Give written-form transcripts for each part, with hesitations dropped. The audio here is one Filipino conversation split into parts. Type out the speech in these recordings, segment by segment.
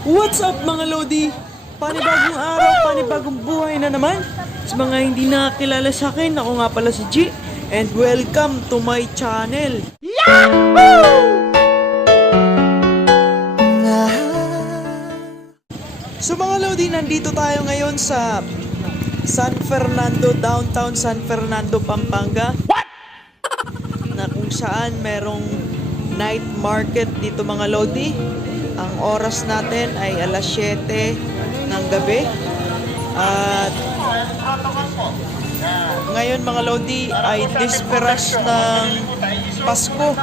What's up mga Lodi? Panibagong araw, panibagong buhay na naman. Sa mga hindi nakakilala sa akin, ako nga pala si G. And welcome to my channel. Yahoo! So mga Lodi, nandito tayo ngayon sa San Fernando, downtown San Fernando, Pampanga. What? Na kung saan merong night market dito mga Lodi. Ang oras natin ay alas 7 ng gabi. At ngayon mga Lodi ay disperas ng Pasko.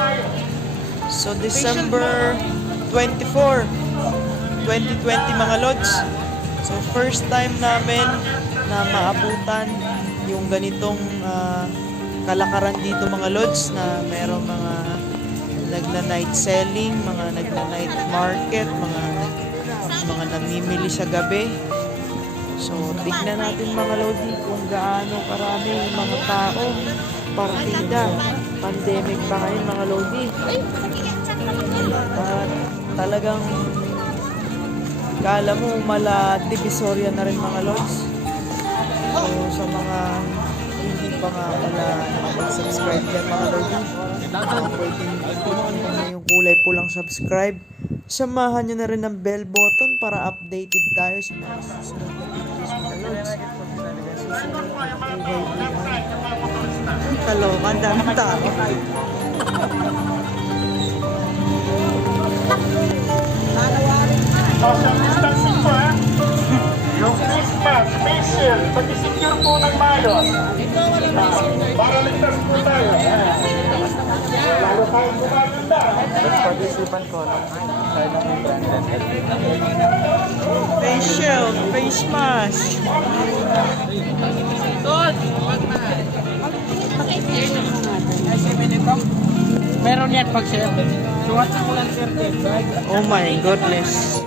So December 24, 2020 mga Lods. So first time namin na maabutan yung ganitong kalakaran dito mga Lods, na merong mga nagna-night selling, mga nagna-night market, mga namimili sa gabi. So tignan natin mga Lodi kung gaano karami yung mga tao, partida. Pandemic pa ngayon mga Lodi. At talagang kala mo mala Divisoria na rin mga Lods. So sa mga hindi pa nga pala nakapag-subscribe dyan mga Lodi, pwede yung kulay pulang subscribe. Samahan nyo na rin ng bell button para updated tayo sa mga susunod na videos mga Lods. Susunod na buhay. Kaloka, ang daming tao. Social distancing po ha. Yung Christmas special, pag-secure po ng malos. Para ligtas po tayo. Lalo tayo kumaganda. Pag-isipan ko lang. Facial, face mask. Meron yan pag share. So what's mo lang share din? Oh my goodness.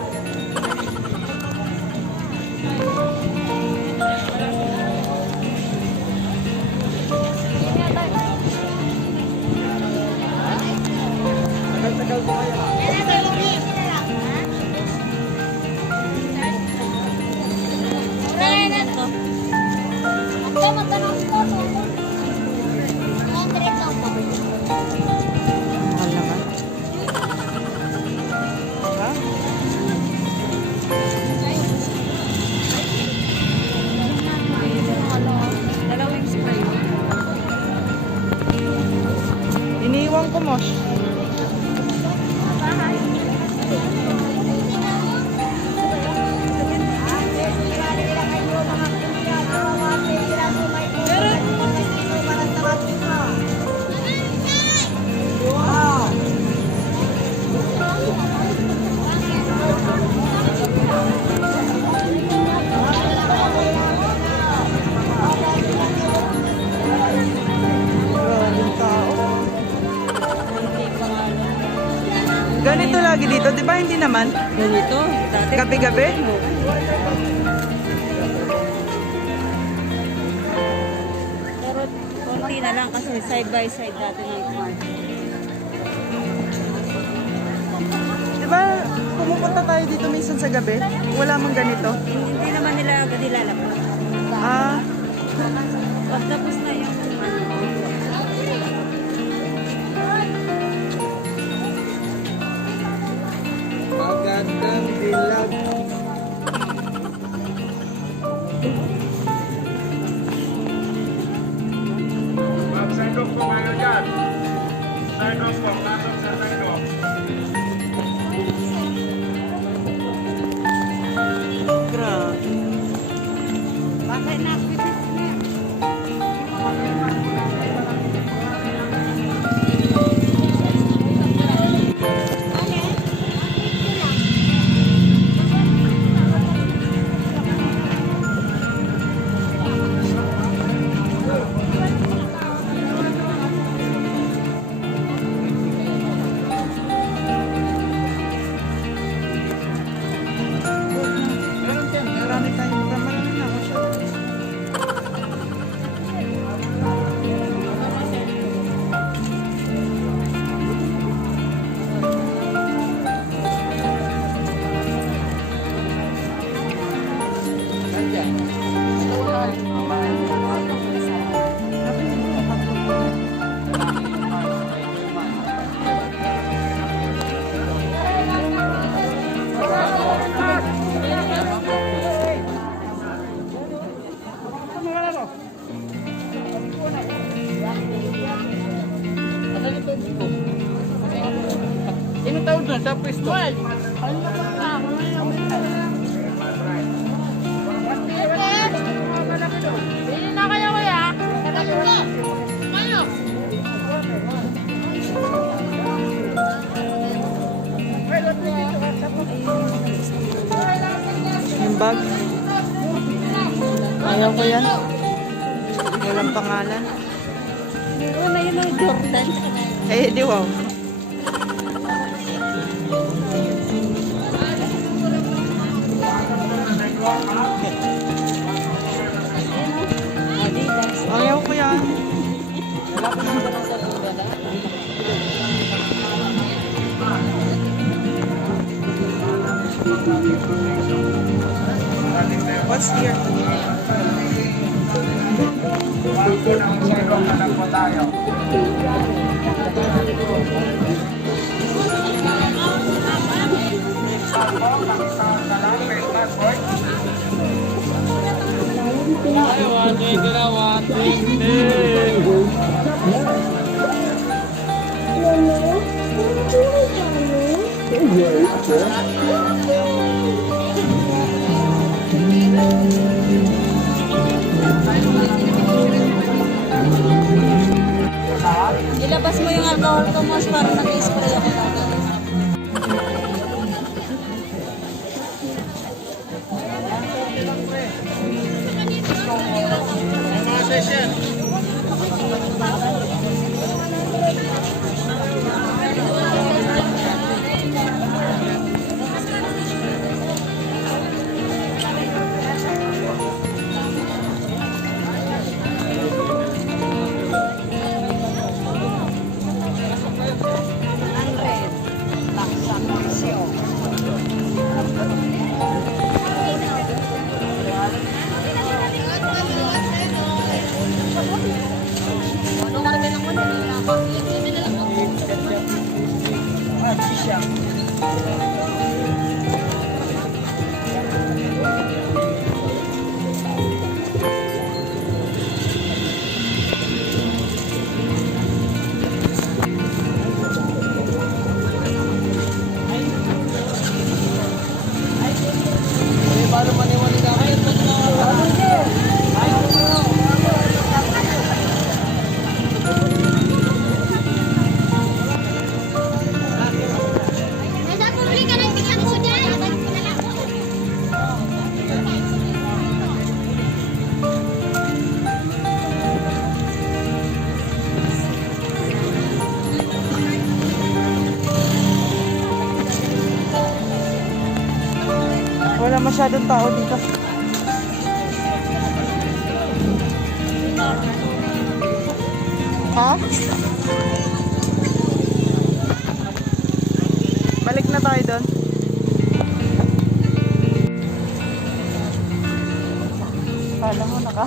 Mahal naman. Ha? Dalawang spray. Iniwan ko mo. Maraming tao. Ganito lagi dito, di ba? Hindi naman. Ganito? Dati. Gabi-gabi? Pero konti na lang kasi side by side dati ng market. Di ba? Pumupunta tayo dito minsan sa gabi. Wala mang ganito. Hindi naman nila agad nilalabas. Ah, Pag tapos na yung Magandang dilag. Mag-send off po kayo dyan. Send off po. Pasok sa send off. grabe. bakit na Well, ano na ba na? Ano na yung Bili na kayo kuya. Kayo. Yung bag. Ayaw ko yan. Walang pangalan. Meron na yun ang Jordan. Eh, di wow. Adidas. Ayaw ko yan. What's here? Ay, 120 na, 120. Ilabas mo yung alcohol ko, mas para nag-spray ako dati. Wala masyadong tao dito. Ha? Balik na tayo doon. Kala mo naka...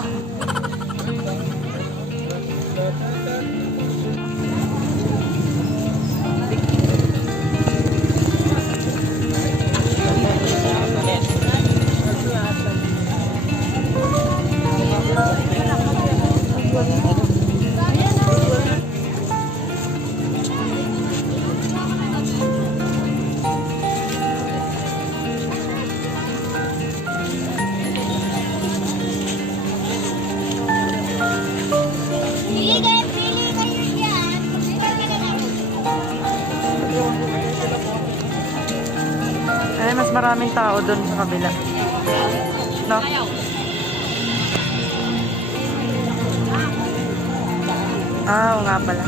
Ay, mas maraming tao doon sa kabila. No? Ah, oo nga pala.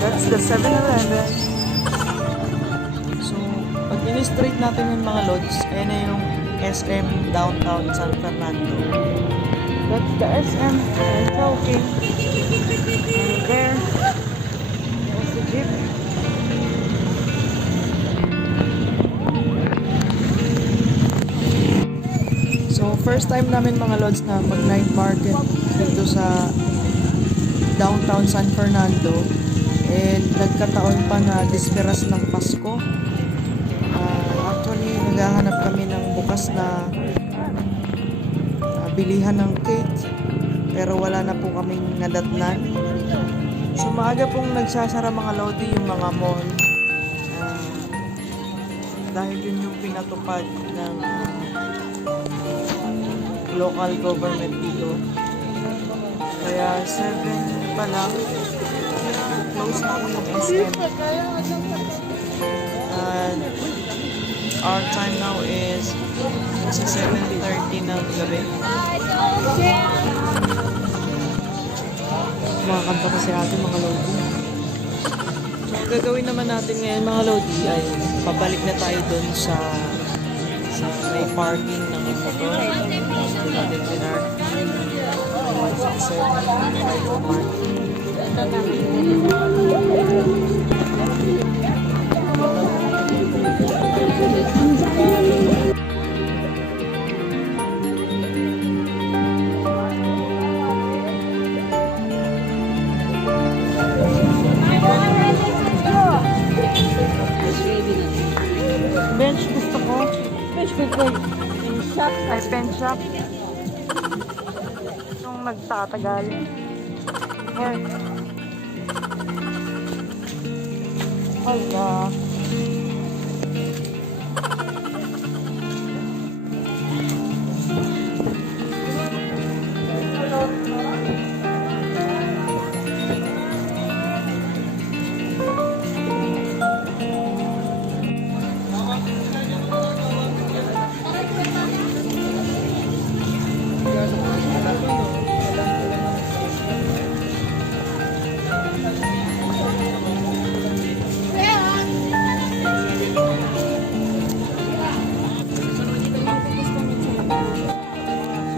That's the 7-Eleven. So, pag in-straight natin yung mga lods, ayan na yung SM Downtown San Fernando. That's the SM. I'm talking. And there. There's the jeep. first time namin mga lods na mag night market dito sa downtown San Fernando. And nagkataon pa na disperas ng Pasko. Actually, naghahanap kami ng bukas na bilihan ng cake. Pero wala na po kaming nadatnan. So maaga pong nagsasara mga lodi yung mga mall. Dahil yun yung pinatupad ng local government dito. Kaya 7 pa lang, close na yung SM. And our time now is 7:30 ng gabi. Makakanta pa si ate mga lodi. So, ang gagawin naman natin ngayon mga lodi ay pabalik na tayo dun sa may parking ng motor. Doon natin pinark. 167 parking. Bench gusto ko. Bench shop. Ay, pen shop. Yung nagtatagal. Ay. Hala.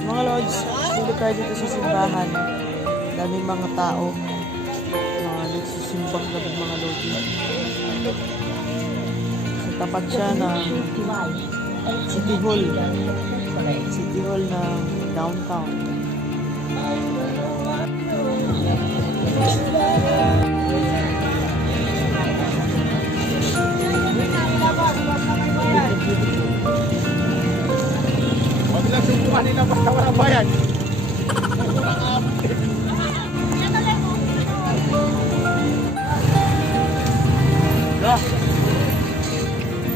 Mga lods, dito tayo dito sa simbahan. Daming mga tao. Mga nagsisimbang gabi mga lods. Sa tapat siya ng City Hall. City Hall ng downtown. Walang sumpuhan nila basta walang bayad.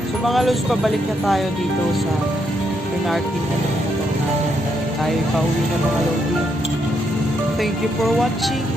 So mga lods, pabalik na tayo dito sa pinarking na ng motor natin. Tayo pauwi na mga lods. Thank you for watching.